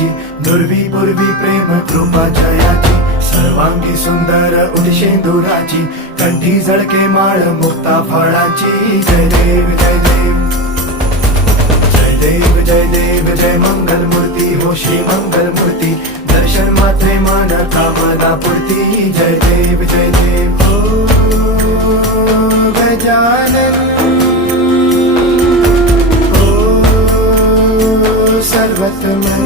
जयाची, दुर्वी पूर्वी प्रेम कृपा जयाची, सर्वांगी सुंदर उदिशेंदुराची, कंठी झळके माळ मुक्ता फळाची. जय देव जय देव जय देव जय देव जय मंगल मूर्ती हो श्री मंगल मूर्ती, दर्शन मात्रे मन कामना पूर्ती. जय देव जय देव हो गजानन हो सर्वतमन.